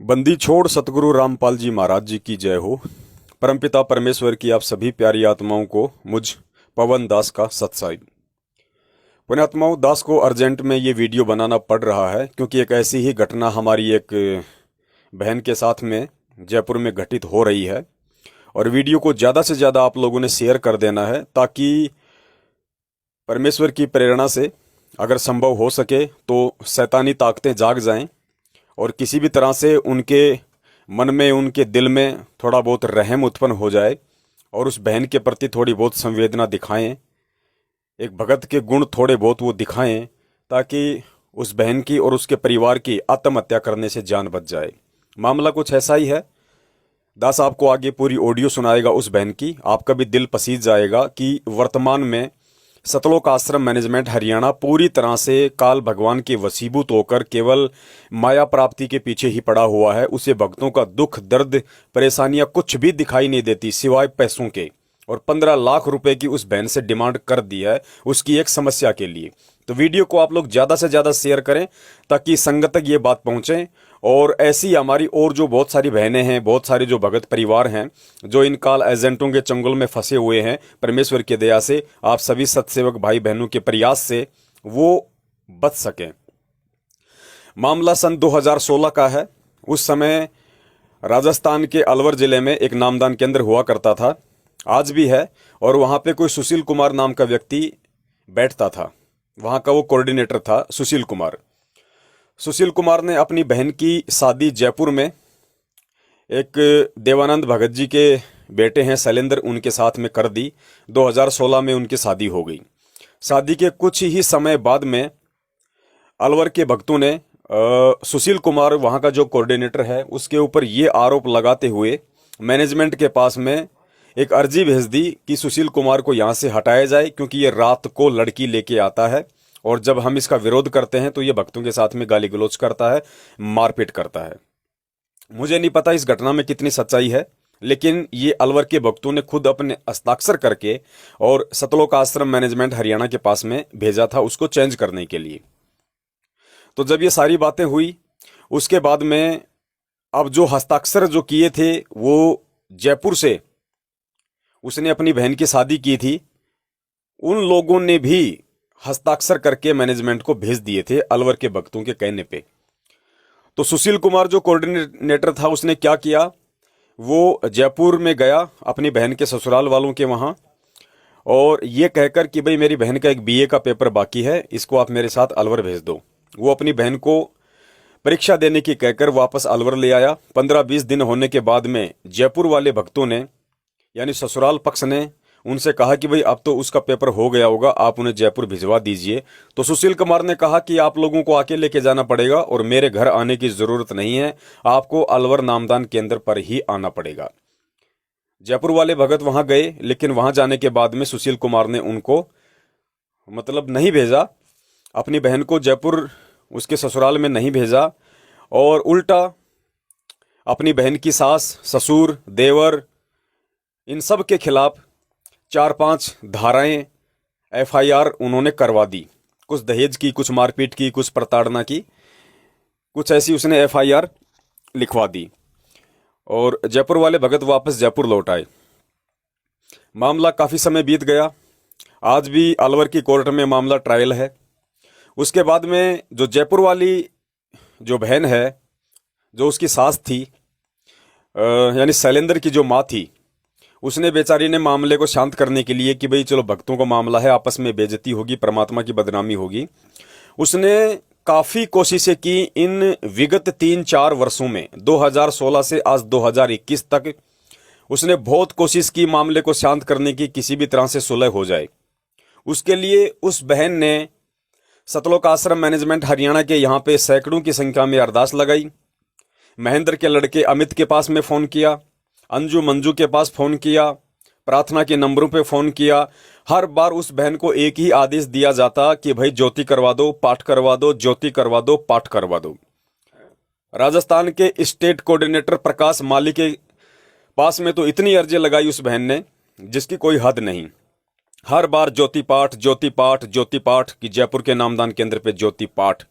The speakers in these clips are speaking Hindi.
बंदी छोड़ सतगुरु रामपाल जी महाराज जी की जय हो। परमपिता परमेश्वर की आप सभी प्यारी आत्माओं को मुझ पवन दास का सत्साई। पुण्यात्माओं, दास को अर्जेंट में ये वीडियो बनाना पड़ रहा है क्योंकि एक ऐसी ही घटना हमारी एक बहन के साथ में जयपुर में घटित हो रही है और वीडियो को ज़्यादा से ज़्यादा आप लोगों ने शेयर कर देना है ताकि परमेश्वर की प्रेरणा से अगर संभव हो सके तो शैतानी ताकतें जाग जाएं और किसी भी तरह से उनके मन में, उनके दिल में थोड़ा बहुत रहम उत्पन्न हो जाए और उस बहन के प्रति थोड़ी बहुत संवेदना दिखाएं, एक भगत के गुण थोड़े बहुत वो दिखाएं ताकि उस बहन की और उसके परिवार की आत्महत्या करने से जान बच जाए। मामला कुछ ऐसा ही है। दास आपको आगे पूरी ऑडियो सुनाएगा उस बहन की। आपका भी दिल पसीज जाएगा कि वर्तमान में सतलोक आश्रम मैनेजमेंट हरियाणा पूरी तरह से काल भगवान के वशीभूत होकर केवल माया प्राप्ति के पीछे ही पड़ा हुआ है। उसे भक्तों का दुख, दर्द, परेशानियां कुछ भी दिखाई नहीं देती सिवाय पैसों के। और 15 लाख रुपए की उस बहन से डिमांड कर दी है उसकी एक समस्या के लिए। तो वीडियो को आप लोग ज़्यादा से ज़्यादा शेयर करें ताकि संगत तक ये बात पहुँचे। और ऐसी हमारी और जो बहुत सारी बहनें हैं, बहुत सारे जो भगत परिवार हैं जो इन काल एजेंटों के चंगुल में फंसे हुए हैं, परमेश्वर की दया से आप सभी सत्सेवक भाई बहनों के प्रयास से वो बच सकें। मामला सन 2016 का है। उस समय राजस्थान के अलवर जिले में एक नामदान केंद्र हुआ करता था, आज भी है, और वहाँ पे कोई सुशील कुमार नाम का व्यक्ति बैठता था। वहाँ का वो कोऑर्डिनेटर था सुशील कुमार। सुशील कुमार ने अपनी बहन की शादी जयपुर में एक देवानंद भगत जी के बेटे हैं शैलेंद्र, उनके साथ में कर दी। 2016 में उनकी शादी हो गई। शादी के कुछ ही समय बाद में अलवर के भक्तों ने सुशील कुमार, वहाँ का जो कोऑर्डिनेटर है, उसके ऊपर ये आरोप लगाते हुए मैनेजमेंट के पास में एक अर्जी भेज दी कि सुशील कुमार को यहाँ से हटाया जाए क्योंकि ये रात को लड़की लेके आता है और जब हम इसका विरोध करते हैं तो ये भक्तों के साथ में गाली गलौज करता है, मारपीट करता है। मुझे नहीं पता इस घटना में कितनी सच्चाई है, लेकिन ये अलवर के भक्तों ने खुद अपने हस्ताक्षर करके और सतलोक आश्रम मैनेजमेंट हरियाणा के पास में भेजा था उसको चेंज करने के लिए। तो जब ये सारी बातें हुई उसके बाद में अब जो हस्ताक्षर जो किए थे वो जयपुर से उसने अपनी बहन की शादी की थी, उन लोगों ने भी हस्ताक्षर करके मैनेजमेंट को भेज दिए थे अलवर के भक्तों के कहने पे। तो सुशील कुमार जो कोऑर्डिनेटर था उसने क्या किया, वो जयपुर में गया अपनी बहन के ससुराल वालों के वहाँ और ये कहकर कि भाई मेरी बहन का एक बीए का पेपर बाकी है, इसको आप मेरे साथ अलवर भेज दो। वो अपनी बहन को परीक्षा देने की कहकर वापस अलवर ले आया। 15-20 दिन होने के बाद में जयपुर वाले भक्तों ने यानी ससुराल पक्ष ने उनसे कहा कि भाई अब तो उसका पेपर हो गया होगा, आप उन्हें जयपुर भिजवा दीजिए। तो सुशील कुमार ने कहा कि आप लोगों को आके लेके जाना पड़ेगा और मेरे घर आने की जरूरत नहीं है, आपको अलवर नामदान केंद्र पर ही आना पड़ेगा। जयपुर वाले भगत वहां गए, लेकिन वहां जाने के बाद में सुशील कुमार ने उनको मतलब नहीं भेजा, अपनी बहन को जयपुर उसके ससुराल में नहीं भेजा और उल्टा अपनी बहन की सास, ससुर, देवर, इन सब के खिलाफ 4-5 धाराएं एफआईआर उन्होंने करवा दी। कुछ दहेज की, कुछ मारपीट की, कुछ प्रताड़ना की, कुछ ऐसी उसने एफआईआर लिखवा दी और जयपुर वाले भगत वापस जयपुर लौट आए। मामला काफ़ी समय बीत गया, आज भी अलवर की कोर्ट में मामला ट्रायल है। उसके बाद में जो जयपुर वाली जो बहन है, जो उसकी सास थी यानी शैलेंद्र की जो माँ थी, उसने बेचारी ने मामले को शांत करने के लिए कि भाई चलो भक्तों का मामला है, आपस में बेइज्जती होगी, परमात्मा की बदनामी होगी, उसने काफ़ी कोशिशें की। इन विगत 3-4 वर्षों में 2016 से आज 2021 तक उसने बहुत कोशिश की मामले को शांत करने की, किसी भी तरह से सुलह हो जाए। उसके लिए उस बहन ने सतलोक आश्रम मैनेजमेंट हरियाणा के यहाँ पे सैकड़ों की संख्या में अरदास लगाई। महेंद्र के लड़के अमित के पास में फ़ोन किया, अंजू मंजू के पास फ़ोन किया, प्रार्थना के नंबरों पे फ़ोन किया। हर बार उस बहन को एक ही आदेश दिया जाता कि भाई ज्योति करवा दो, पाठ करवा दो, ज्योति करवा दो, पाठ करवा दो। राजस्थान के स्टेट कोऑर्डिनेटर प्रकाश माली के पास में तो इतनी अर्जी लगाई उस बहन ने जिसकी कोई हद नहीं। हर बार ज्योति पाठ, ज्योति पाठ, ज्योति पाठ कि जयपुर के नामदान केंद्र पे ज्योति पाठ।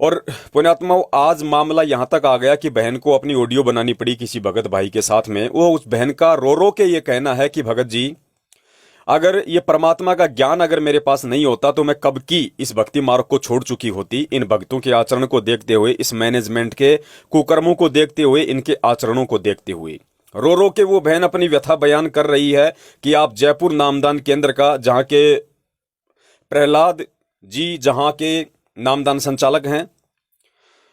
और पुण्यात्माओं, आज मामला यहां तक आ गया कि बहन को अपनी ऑडियो बनानी पड़ी किसी भगत भाई के साथ में। वो उस बहन का रो रो के ये कहना है कि भगत जी, अगर ये परमात्मा का ज्ञान अगर मेरे पास नहीं होता तो मैं कब की इस भक्ति मार्ग को छोड़ चुकी होती। इन भक्तों के आचरण को देखते हुए, इस मैनेजमेंट के कुकर्मों को देखते हुए, इनके आचरणों को देखते हुए रो रो के वो बहन अपनी व्यथा बयान कर रही है कि आप जयपुर नामदान केंद्र का, जहां के प्रहलाद जी जहां के नामदान संचालक हैं,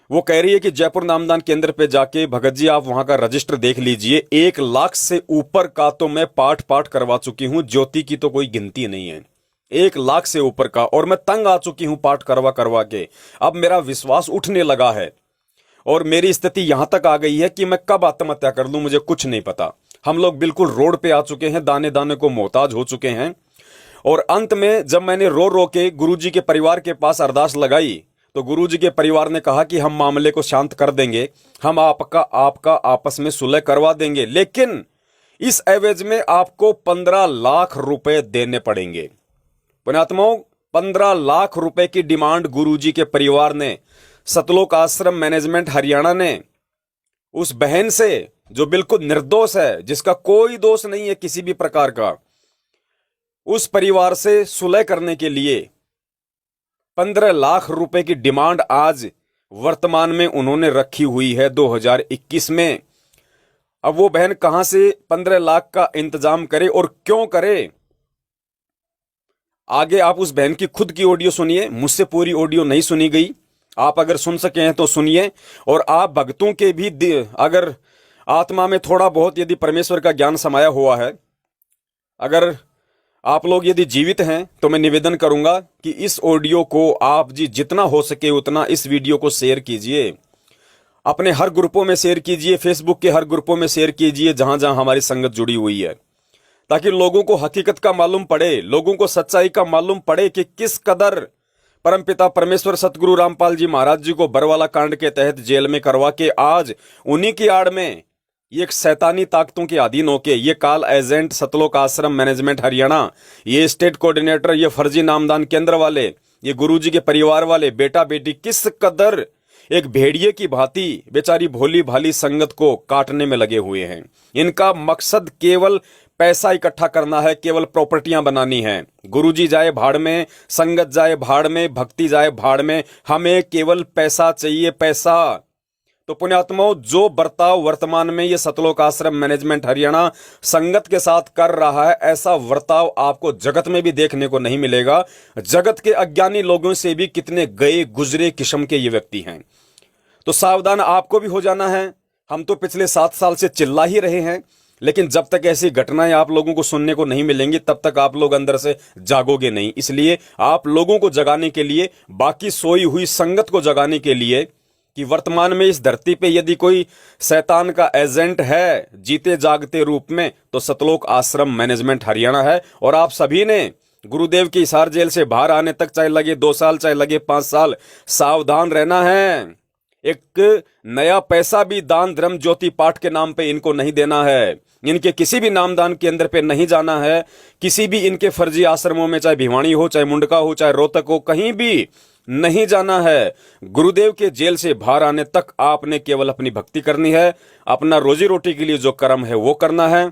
वो कह रही है कि जयपुर नामदान केंद्र पे जाके भगत जी आप वहां का रजिस्टर देख लीजिए, 1 लाख से ऊपर का तो मैं पाठ पाठ करवा चुकी हूं, ज्योति की तो कोई गिनती नहीं है। 1 लाख से ऊपर का, और मैं तंग आ चुकी हूं पाठ करवा करवा के। अब मेरा विश्वास उठने लगा है और मेरी स्थिति यहां तक आ गई है कि मैं कब आत्महत्या कर लूं मुझे कुछ नहीं पता। हम लोग बिल्कुल रोड पे आ चुके हैं, दाने दाने को मोहताज हो चुके हैं। और अंत में जब मैंने रो रो के गुरुजी के परिवार के पास अरदास लगाई तो गुरुजी के परिवार ने कहा कि हम मामले को शांत कर देंगे, हम आपका आपस में सुलह करवा देंगे, लेकिन इस एवज में आपको 15 लाख रुपए देने पड़ेंगे। पुण्यात्माओं, 15 लाख रुपए की डिमांड गुरुजी के परिवार ने, सतलोक आश्रम मैनेजमेंट हरियाणा ने उस बहन से, जो बिल्कुल निर्दोष है, जिसका कोई दोष नहीं है किसी भी प्रकार का, उस परिवार से सुलह करने के लिए 15 लाख रुपए की डिमांड आज वर्तमान में उन्होंने रखी हुई है 2021 में। अब वो बहन कहां से 15 लाख का इंतजाम करे और क्यों करे? आगे आप उस बहन की खुद की ऑडियो सुनिए, मुझसे पूरी ऑडियो नहीं सुनी गई। आप अगर सुन सके हैं तो सुनिए। और आप भक्तों के भी अगर आत्मा में थोड़ा बहुत यदि परमेश्वर का ज्ञान समाया हुआ है, अगर आप लोग यदि जीवित हैं, तो मैं निवेदन करूंगा कि इस ऑडियो को आप जी जितना हो सके उतना इस वीडियो को शेयर कीजिए, अपने हर ग्रुपों में शेयर कीजिए, फेसबुक के हर ग्रुपों में शेयर कीजिए जहां जहां हमारी संगत जुड़ी हुई है, ताकि लोगों को हकीकत का मालूम पड़े, लोगों को सच्चाई का मालूम पड़े कि किस कदर परमपिता परमेश्वर सतगुरु रामपाल जी महाराज जी को बरवाला कांड के तहत जेल में करवा के आज उन्हीं की आड़ में ये एक शैतानी ताकतों के अधीन होके ये काल एजेंट सतलोक आश्रम मैनेजमेंट हरियाणा, ये स्टेट कोऑर्डिनेटर, ये फर्जी नामदान केंद्र वाले, ये गुरुजी के परिवार वाले, बेटा बेटी किस कदर एक भेड़िए की भांति बेचारी भोली भाली संगत को काटने में लगे हुए हैं। इनका मकसद केवल पैसा इकट्ठा करना है, केवल प्रॉपर्टियां बनानी है। गुरुजी जाए भाड़ में, संगत जाए भाड़ में, भक्ति जाए भाड़ में, हमें केवल पैसा चाहिए, पैसा। तो पुण्यात्माओं, जो बर्ताव वर्तमान में ये सतलोक आश्रम मैनेजमेंट हरियाणा संगत के साथ कर रहा है, ऐसा बर्ताव आपको जगत में भी देखने को नहीं मिलेगा। जगत के अज्ञानी लोगों से भी कितने गए गुजरे किस्म के ये व्यक्ति हैं। तो सावधान आपको भी हो जाना है। हम तो पिछले 7 साल से चिल्ला ही रहे हैं, लेकिन जब तक ऐसी घटनाएं आप लोगों को सुनने को नहीं मिलेंगी तब तक आप लोग अंदर से जागोगे नहीं। इसलिए आप लोगों को जगाने के लिए, बाकी सोई हुई संगत को जगाने के लिए, कि वर्तमान में इस धरती पे यदि कोई शैतान का एजेंट है जीते जागते रूप में, तो सतलोक आश्रम मैनेजमेंट हरियाणा है। और आप सभी ने गुरुदेव की हिसार जेल से बाहर आने तक चाहे लगे 2 साल, चाहे लगे 5 साल, सावधान रहना है। एक नया पैसा भी दान धर्म ज्योति पाठ के नाम पे इनको नहीं देना है। इनके किसी भी नामदान केंद्र पे नहीं जाना है। किसी भी इनके फर्जी आश्रमों में, चाहे भिवानी हो, चाहे मुंडका हो, चाहे रोहतक हो, कहीं भी नहीं जाना है। गुरुदेव के जेल से बाहर आने तक आपने केवल अपनी भक्ति करनी है, अपना रोजी रोटी के लिए जो कर्म है वो करना है।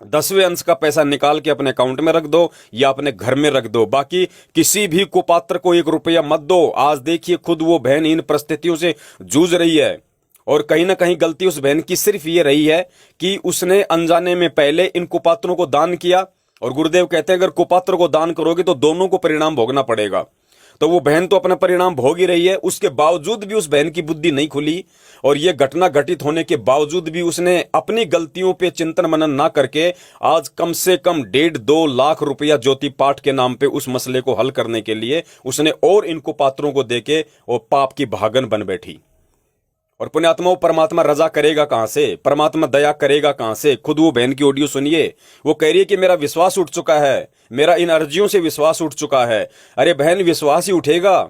10वें अंश का पैसा निकाल के अपने अकाउंट में रख दो या अपने घर में रख दो, बाकी किसी भी कुपात्र को 1 रुपया मत दो। आज देखिए खुद वो बहन इन परिस्थितियों से जूझ रही है, और कहीं ना कहीं गलती उस बहन की सिर्फ ये रही है कि उसने अनजाने में पहले इन कुपात्रों को दान किया। और गुरुदेव कहते हैं अगर कुपात्र को दान करोगे तो दोनों को परिणाम भोगना पड़ेगा। तो वो बहन तो अपना परिणाम भोग ही रही है, उसके बावजूद भी उस बहन की बुद्धि नहीं खुली, और ये घटना घटित होने के बावजूद भी उसने अपनी गलतियों पे चिंतन मनन ना करके आज कम से कम 1.5-2 लाख रुपया ज्योति पाठ के नाम पे उस मसले को हल करने के लिए उसने और इनको पात्रों को देके वो पाप की भागन बन बैठी। और पुण्यात्माओं, परमात्मा रजा करेगा कहां से, परमात्मा दया करेगा कहां से? खुद वो बहन की ऑडियो सुनिए, वो कह रही है कि मेरा विश्वास उठ चुका है, मेरा इन अर्जियों से विश्वास उठ चुका है। अरे बहन, विश्वास ही उठेगा?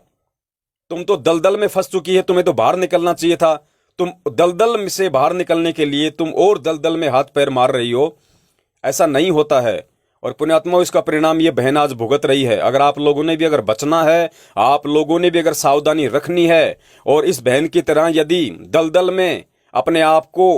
तुम तो दलदल में फंस चुकी है, तुम्हें तो बाहर निकलना चाहिए था। तुम दलदल से बाहर निकलने के लिए तुम और दलदल में हाथ पैर मार रही हो। ऐसा नहीं होता है। और पुण्यात्मा इसका परिणाम ये बहन आज भुगत रही है। अगर आप लोगों ने भी अगर बचना है, आप लोगों ने भी अगर सावधानी रखनी है और इस बहन की तरह यदि दलदल में अपने आप को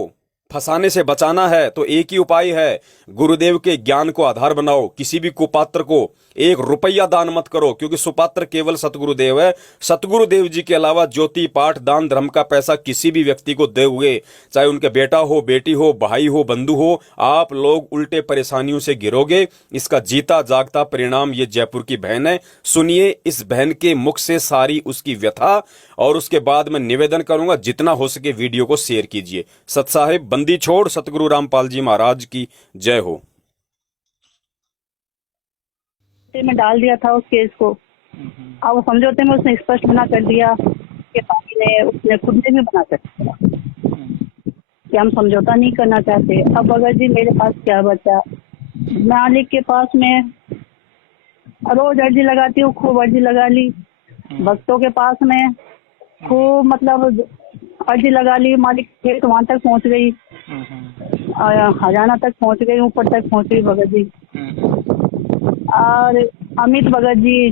फंसाने से बचाना है तो एक ही उपाय है, गुरुदेव के ज्ञान को आधार बनाओ। किसी भी कुपात्र को 1 रुपया दान मत करो, क्योंकि सुपात्र केवल सतगुरुदेव है। सतगुरुदेव जी के अलावा ज्योति पाठ दान धर्म का पैसा किसी भी व्यक्ति को दे हुए, चाहे उनके बेटा हो, बेटी हो, भाई हो, बंधु हो, आप लोग उल्टे परेशानियों से गिरोगे। इसका जीता जागता परिणाम ये जयपुर की बहन है। सुनिए इस बहन के मुख से सारी उसकी व्यथा, और उसके बाद मैं निवेदन करूंगा जितना हो सके वीडियो को शेयर कीजिए। सत साहिब बंदी छोड़ सतगुरु रामपाल जी महाराज की जय हो। में डाल दिया था उस केस को। अब वो समझौते में उसने स्पष्ट मना कर दिया कि पापी ने, उसने खुद ने भी मना कर दिया कि हम समझौता नहीं करना चाहते। अब अगर जी मेरे पास क्या बचा, मालिक के पास में रोज अर्जी लगाती हूँ, खूब अर्जी लगा ली। भक्तों के पास में खूब मतलब अर्जी लगा ली। मालिक खेत वहां तक पहुंच गई, हरियाणा तक पहुंच गई, ऊपर तक पहुंच गई भगत जी। और अमित भगत जी,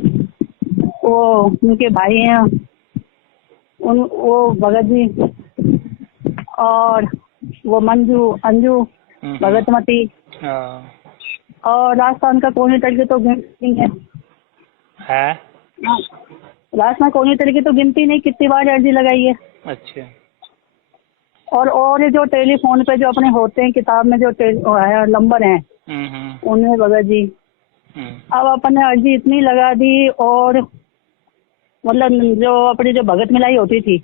वो उनके भाई हैं, वो भगत जी, और वो मंजू अंजू भगतमती, और राजस्थान का कोनी तरीके तो गिनती है, राजस्थान कोनी तरीके तो गिनती नहीं कितनी बार अर्जी लगाई है। अच्छा। और जो टेलीफोन पे जो अपने होते हैं किताब में जो नंबर हैं उनमें भगत जी अब अपने अर्जी इतनी लगा दी, और मतलब जो अपनी जो भगत मिलाई होती थी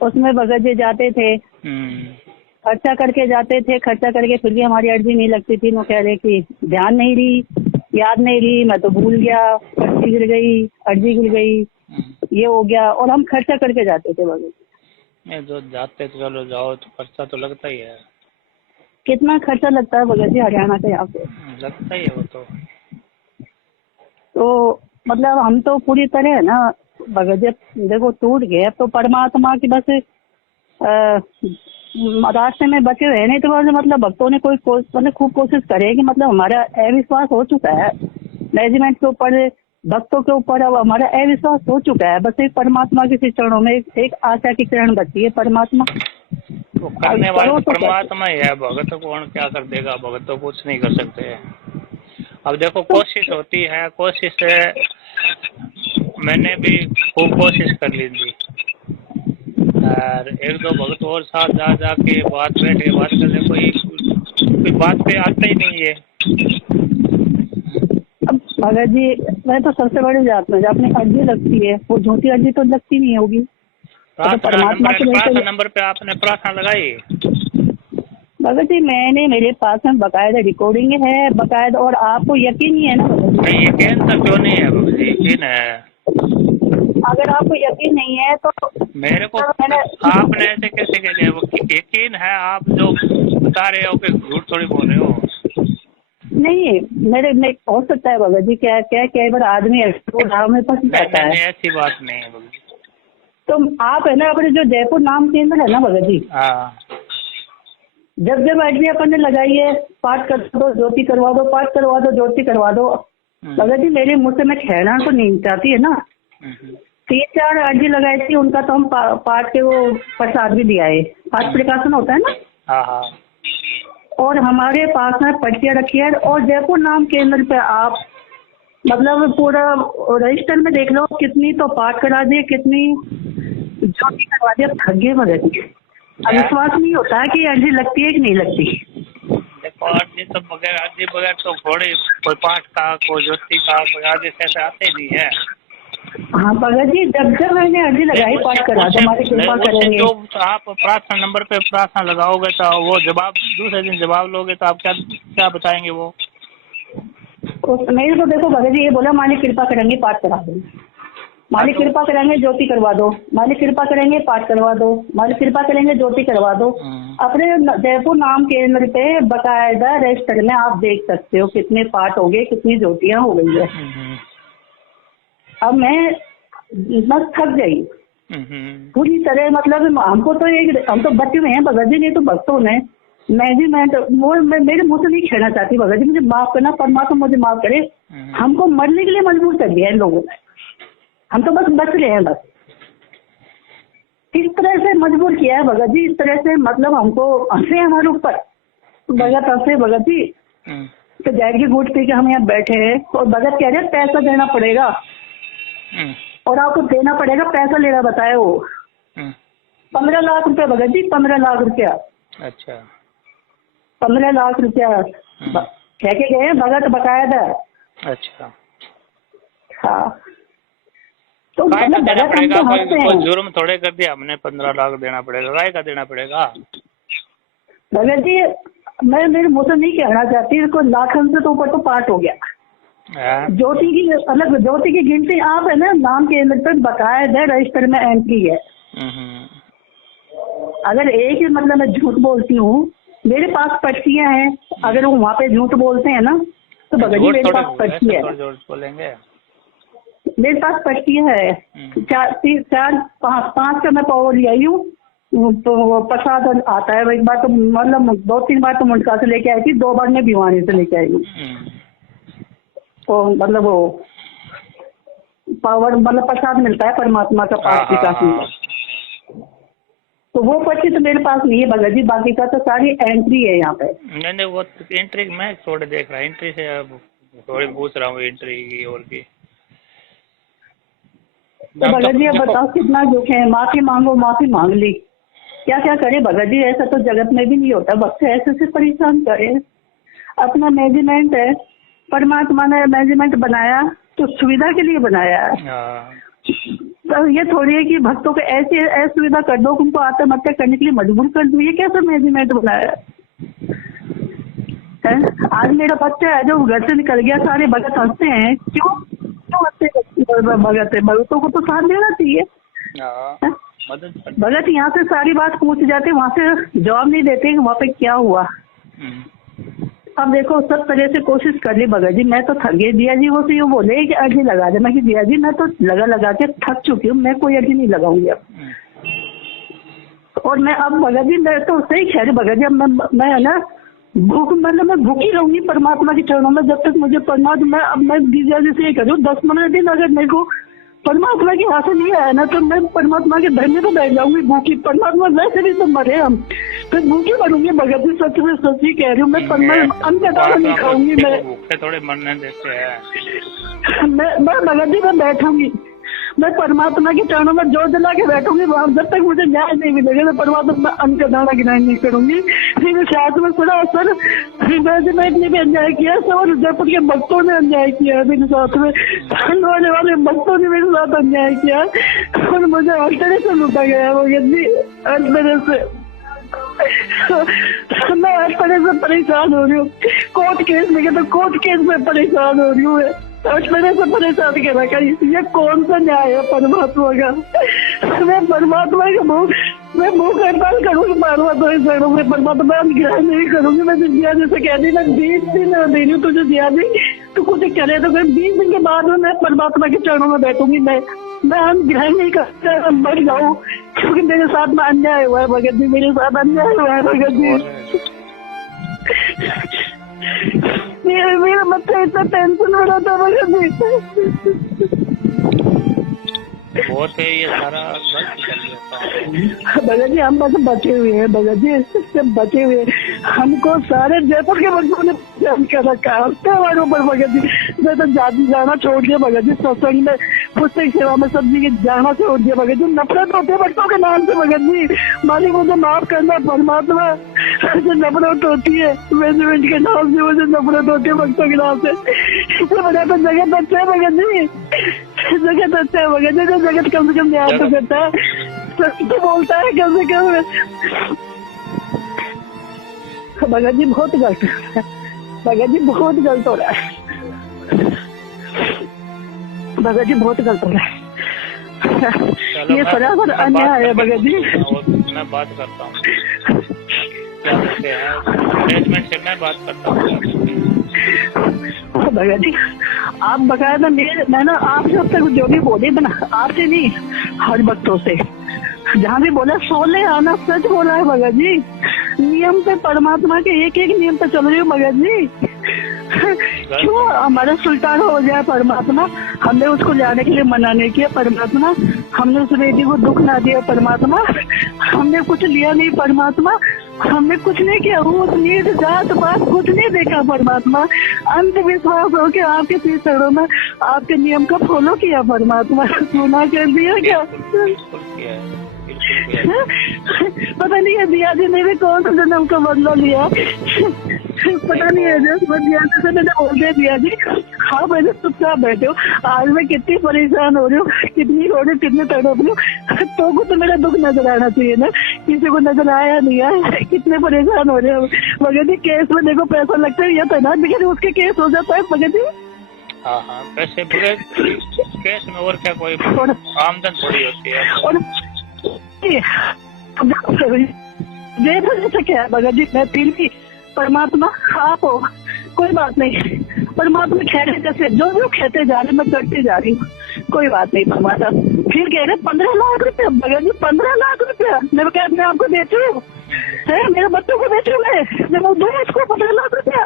उसमें भगत जी जाते थे, खर्चा करके जाते थे, खर्चा करके फिर भी हमारी अर्जी नहीं लगती थी। वो कह रहे कि ध्यान नहीं रही, याद नहीं रही, मैं तो भूल गया, पर्ची गिर गई, अर्जी गिर गई, ये हो गया। और हम खर्चा करके जाते थे भगत जी। जो जाते तो चलो जाओ तो खर्चा तो लगता ही है। कितना खर्चा लगता है भगत जी हरियाणा के यहाँ पे? लगता ही है वो तो मतलब हम तो पूरी तरह ना भगत जी देखो टूट गए। अब तो परमात्मा की बस रास्ते में बचे हुए नहीं, तो मतलब भक्तों ने मतलब खूब कोशिश करे कि मतलब हमारा अविश्वास हो चुका है मैनेजमेंट के ऊपर, भक्तों के ऊपर। अब हमारा अविश्वास हो चुका है, बस एक परमात्मा के चरणों में एक आशा की किरण बची है। परमात्मा तो करने वाला तो परमात्मा ही है, भगत कौन क्या कर देगा, भगत तो कुछ नहीं कर सकते। अब देखो कोशिश होती है, कोशिश मैंने भी खूब कोशिश कर ली थी, और 1-2 भगत और साथ जा के बात करने कोई बात पे आता ही नहीं है। अब भगत जी मैं तो सबसे बड़ी जात में अपनी अर्जी लगती है, वो झूठी अर्जी तो लगती नहीं होगी। तो परमात्मा प्रार्थना नंबर पे आपने प्रार्थना लगाई भगत जी? मैंने, मेरे पास में बकायदा रिकॉर्डिंग है बकायदा, और आपको यकीन ही है ना भगत जी? नहीं, यकीन तो क्यों नहीं है भगत जी, यकीन है। अगर आपको यकीन नहीं है तो मेरे को आपने ऐसे कैसे कह दिया? वो यकीन है, आप जो बता रहे हो कि झूठ थोड़ी बोल रहे हो। नहीं, मेरे में हो सकता है भगत जी, क्या कई बार आदमी में फंस जाता है। ऐसी बात नहीं है भगत जी। तो आप है ना अपने जो जयपुर नाम केंद्र है ना भगत जी, जब अर्जी अपन ने लगाई है, पाठ कर दो, ज्योति करवा दो, पाठ करवा दो, ज्योति करवा दो। भगत जी मेरे मुँह से मैं कहना तो नहीं चाहती है ना, 3-4 अर्जी लगाई थी, उनका तो हम पाठ के वो प्रसाद भी दिया है, पाठ प्रकाशन होता है ना। और हमारे पास में पर्चियाँ रखी है, और जयपुर नाम केंद्र पे आप मतलब पूरा रजिस्टर में देख लो कितनी तो पाठ करा दिए, कितनी ज्योति करवा दिए। थक गए भगत जी, विश्वास नहीं होता है कि अर्जी लगती है कि नहीं लगती। देखो अर्जी तो बगैर तो घोड़े कोई पाठ का, कोई ज्योति का, कोई आदेश ऐसे आते नहीं है। हाँ भगत जी, जब मैंने अर्जी लगाई पाठ करा तो हमारी कृपा करेंगे। जो आप प्रार्थना नंबर पे प्रार्थना लगाओगे तो वो जवाब दूसरे दिन जवाब लोगे तो आप क्या बताएंगे? वो नहीं तो देखो भगत जी ये बोला मालिक कृपा करेंगे पाठ करा दो, मालिक कृपा करेंगे ज्योति करवा दो, मालिक कृपा करेंगे पाठ करवा दो, मालिक कृपा करेंगे ज्योति करवा दो। अपने जयपुर नाम केंद्र पे बकायदा रजिस्टर में आप देख सकते हो कितने पाठ हो गए, कितनी ज्योतियाँ हो गई है। अब मैं बस थक गई पूरी तरह, मतलब हमको तो हम तो बचे हुए हैं भगत जी, नहीं तो भक्तों ने मैनेजमेंट वो मेरे मुंह से नहीं कहना चाहती भगत जी, मुझे माफ करना, परमात्मा मुझे माफ करे। हमको मरने के लिए मजबूर कर दिया इन लोगों ने, हम तो बस बच रहे हैं। बस किस तरह से मजबूर किया है भगत जी, इस तरह से मतलब हमको हंसे हमारे ऊपर, भगत हंसे भगत जी। तो जैर की घूट पी के हम यहाँ बैठे हैं और भगत कह रहे हैं पैसा देना पड़ेगा और आपको देना पड़ेगा, पैसा लेना बताया वो 15 लाख रुपया भगत जी, 15 लाख रुपया। अच्छा 15 लाख रुपया कह के गए भगत, बकाया था। अच्छा हाँ तो काय का मतलब देना भगत हम पड़ेगा? तो हंसते कोई हैं जुर्म थोड़े कर दिया हमने, 15 लाख देना पड़ेगा, काय का देना पड़ेगा? भगत जी। मैं मेरे मुंह से नहीं कहना चाहती, इसको लाखन से तो ऊपर तो पाठ हो गया। हाँ? ज्योति की अलग, ज्योति की गिनती आप है ना, नाम के पर बकाया है, रजिस्टर में एंट्री है। अगर एक ही मतलब मैं झूठ बोलती हूँ, मेरे पास पर्चियां हैं, अगर वो वहाँ पे झूठ बोलते हैं ना तो भगत जी मेरे पास पर्ची है, बोलेंगे मेरे पास पर्ची है। 4-5 का मैं पावर ले आई हूँ। तो वो प्रसाद आता है, एक बार तो मतलब 2-3 बार तो मुंडका से लेके आई थी, 2 बार मैं भिवानी से लेके आई हूँ। तो मतलब वो पावर मतलब प्रसाद मिलता है परमात्मा का, पाठ की काफी। तो वो पर्ची तो मेरे पास नहीं है भगत जी, बाकी का तो सारी एंट्री है यहाँ पे। नहीं वो एंट्री मैं थोड़े देख रहा, एंट्री से अब थोड़ी पूछ रहा हूँ एंट्री की और की। तो भगत जी अब बताओ कितना दुख है, माफी मांगो, माफी मांग ली, क्या क्या करे भगत जी, ऐसा तो जगत में भी नहीं होता, बच्चे ऐसे से परेशान करे। अपना मैनेजमेंट है, परमात्मा ने मैनेजमेंट बनाया तो सुविधा के लिए बनाया है। तो ये थोड़ी है कि भक्तों को ऐसी असुविधा कर दो, उनको आत्महत्या करने के लिए मजबूर कर दो, ये कैसा मैनेजमेंट बनाया है? आज मेरा बच्चा है जो घर से निकल गया, सारे भगत हंसते हैं, क्यों हंसते भगत है? भगतों को तो साथ देना चाहिए। भगत यहाँ से सारी बात पूछ जाते, वहाँ से जवाब नहीं देते कि वहाँ पे क्या हुआ। अब देखो सब तरह से कोशिश कर ली भगत जी, मैं तो थक गई। दिया जी वो तो यूँ बोले कि अर्जी लगा दे, मैं कि दिया जी मैं तो लगा के थक चुकी हूँ, मैं कोई अर्जी नहीं लगाऊंगी अब। और मैं अब भगत जी मैं तो सही कह रही भगत जी, अब मैं है ना भूख, मतलब मैं भूखी रहूंगी परमात्मा के चरणों में जब तक मुझे परमात्मा। अब मैं दिया जी से ये करूँ 10-15 दिन अगर मेरे को परमात्मा के हाथ से नहीं आया ना तो मैं परमात्मा के धरने पे बैठ जाऊंगी भूखी। परमात्मा वैसे भी तो मरे हम, फिर भूखी बनूंगी भगत जी, सच में सच ही कह रही हूँ। मैं अन्न का दाना नहीं खाऊंगी, मैं भूखे थोड़े मरने देते हैं। मैं भगत जी मैं बैठूंगी, मैं परमात्मा के चरणों में जोर जला के बैठूंगी वहां, जब तक मुझे न्याय नहीं मिलेगा तो परमात्मा अन्न का दाना गिनाई नहीं करूंगी। फिर साथ में सुना सर मैनेजमेंट ने भी अन्याय किया, और जयपुर के भक्तों ने अन्याय किया है मेरे साथ में, होने वाले भक्तों ने मेरे साथ अन्याय किया और मुझे हर तरह से लूटा गया भगत जी, हर तरह से। मैं हर तरह से परेशान हो रही हूँ, कोर्ट केस में तो कोर्ट केस में परेशान हो रही हूँ, हर तरह से परेशान कर रखा। ये कौन सा न्याय है परमात्मा का? मैं परमात्मा के मैं भूख हड़ताल करूँगी परमात्मा के चरणों में, परमात्मा ग्रहण नहीं करूंगी। मैं दिया जैसे कह दी मैं 20 दिन दे रही हूँ तुझे, दिया दी तो कुछ करे तो 20 दिन के बाद में मैं परमात्मा के चरणों में बैठूंगी। मैं ग्रहण नहीं करता, मर जाऊँ, क्योंकि मेरे साथ में अन्याय हुआ है भगत जी, मेरे साथ अन्याय हुआ है भगत जी। मेरा बच्चा इतना टेंशन में रहता है भगत जी, बहुत है ये सारा भगत जी। हम बस बचे हुए हैं भगत जी, सब बचे हुए हैं। हमको सारे जयपुर के बच्चों ने कर रखा है हमारे ऊपर भगत जी। मैं तो जाना छोड़ दिया भगत जी, सत्संग में पुस्तक सेवा में सब जी जाना छोड़ दिया भगत जी। नफरत होती है बच्चों के नाम से भगत जी, मालिक मुझे माफ करना परमात्मा, मुझे नफरत होती है मैनेजमेंट के नाम से, मुझे नफरत होती है बच्चों के नाम से। इससे बड़ा तो जगत अच्छा है भगत जी, जगत अच्छा है भगत जी, जगत कम से कम न्याय तो करता है, सच तो बोलता है कम से कम। भगत जी बहुत गलत है, भगत जी बहुत गलत हो रहा है, भगत जी बहुत गलत हो रहा है, ये सरासर अन्याय है भगत जी। मैं बात करता हूँ क्या करते हैं मैनेजमेंट से, मैं बात करता हूँ भगत जी। आप बकायदा मैं ना आपसे अब तक जो भी बोले बना, आपसे नहीं हर भक्तों से जहाँ भी बोला सोले आना सच बोला है भगत जी। नियम पे, परमात्मा के एक एक नियम पे चल रही हूँ भगत जी। क्यों हमारा सुल्तान हो जाए परमात्मा? हमने उसको जाने के लिए मना नहीं किया परमात्मा, हमने उस बेटी को दुख ना दिया परमात्मा, हमने कुछ लिया नहीं परमात्मा, हमने कुछ नहीं किया, वो नीच जात बात कुछ नहीं देखा परमात्मा। अंधविश्वास हो के आपके चरणों में आपके नियम का फॉलो किया परमात्मा, सुना कर दिया क्या? बिल्कुल किया है, बिल्कुल किया है। पता नहीं है दिया जी ने भी कौन सा जन्म का बदला लिया, पता नहीं है। दिया जी से मैंने बोल दिया जी हाँ मैंने चुपचाप बैठे हो। आज मैं कितनी परेशान हो रही हूँ, कितनी रो रही हूँ, कितनी तड़प रही हूँ, तो को तो मेरा दुख नजर आना चाहिए ना, किसी को नजर आया नहीं आया, कितने परेशान हो रहे हो। भगत जी केस में देखो पैसा लगता है, ये तो ना बिगड़ उसके केस हो जाता है भगत जी। हाँ हाँ, पैसे बगैर केस में और क्या कोई आमदन थोड़ी होती है। और जैसे क्या है भगत जी, मैं फिर भी परमात्मा आप हो, कोई बात नहीं, परमात्मा खेले जैसे जो जो कहते जा रहे मैं करती जा रही हूँ, कोई बात नहीं परमात्मा। फिर कह रहे 15 लाख रुपया भगत जी, 15 लाख रुपया मैं क्या अपने आप को बेच रही हूँ, मेरे बच्चों को बेच रही हूँ मैं वो दूँ इसको 15 लाख रुपया?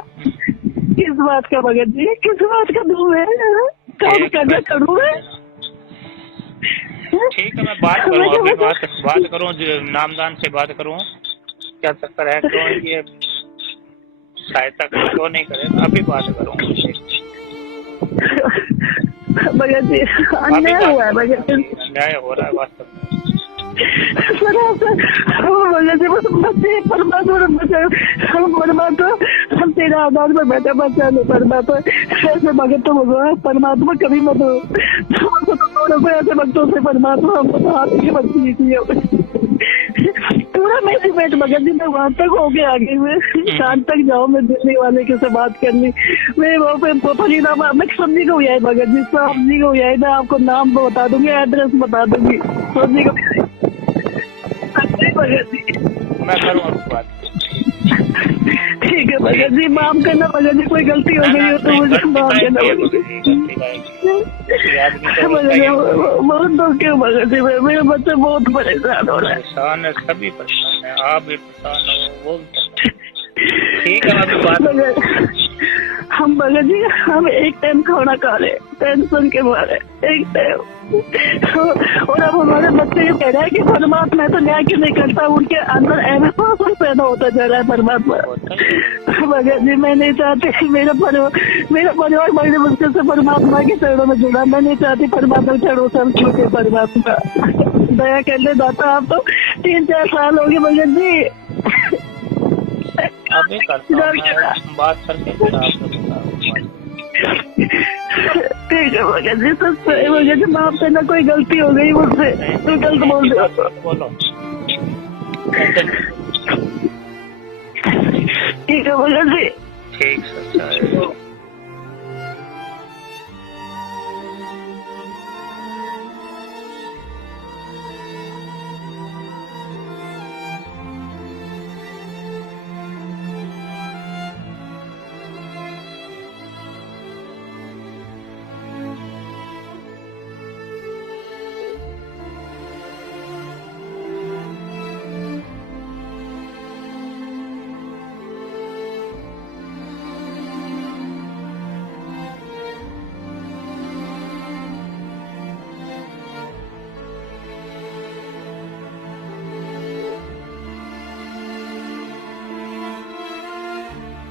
किस बात का भगत जी, किस बात का दूँ मैं? काम करना करूँ मैं? ठीक है, मैं बात करूँ, अभी बात करूँ, नामदान से बात करूँ, क्या चक्कर है, क्यों ये सहायता क्यों नहीं करे, अभी बात करूँ। भगत जी अन्याय हुआ है भगत जी, अन्याय हो रहा है वास्तव में। भगत जी बस बच्चे परमात्मा हम तेरा आधार पर बैठे बच्चा नहीं परमात्मा, ऐसे भगत तो भगवान परमात्मा कभी मत हो ऐसे भक्तों से परमात्मा, हमको तो हाथ की भक्ति की पूरा मेरी पेट भगत जी मैं वहां तक हो गया, आगे में शाम तक जाओ, मैं दिल्ली वाले के से बात करनी, मैं वहाँ पे फरीदाबाद मैं सब्जी को हुआ है भगत जी, सब्जी को हुआ है, मैं आपको नाम बता दूंगी, एड्रेस बता दूंगी सब्जी को भगत जी। मैं करूँ आपकी बात। ठीक है भगत जी, माफ करना भगत जी, कोई गलती हो गई हो तो मुझे माफ करना भगत जी। बहुत दुख है भगत जी, मेरे बच्चे बहुत परेशान हो रहे हैं। परेशान है, सभी परेशान है, आप भी परेशान हो, वो ठीक है। अभी बात हम भगत जी हम एक टाइम खाना खा रहे टेंशन के मारे, एक टाइम, और अब हमारे बच्चे ये कह रहे हैं कि परमात्मा तो न्याय क्यों नहीं करता, उनके अंदर अविश्वास पैदा होता जा रहा है परमात्मा। भगत जी मैं नहीं चाहती मेरा परिवार बड़ी मुश्किल से परमात्मा के चरणों में जुड़ा, मैं नहीं चाहती परमात्मा के चरणों से हम छूटे, परमात्मा दया कर ले दाता। आप तो 3-4 साल हो गए भगत जी, अभी करता हूं बात करके ठीक है भगत जी, सब सही भगत जी, माफ करना कोई गलती हो गई मुझसे, तो गलत बोल दिया बोलो। ठीक है भगत जी, ठीक है।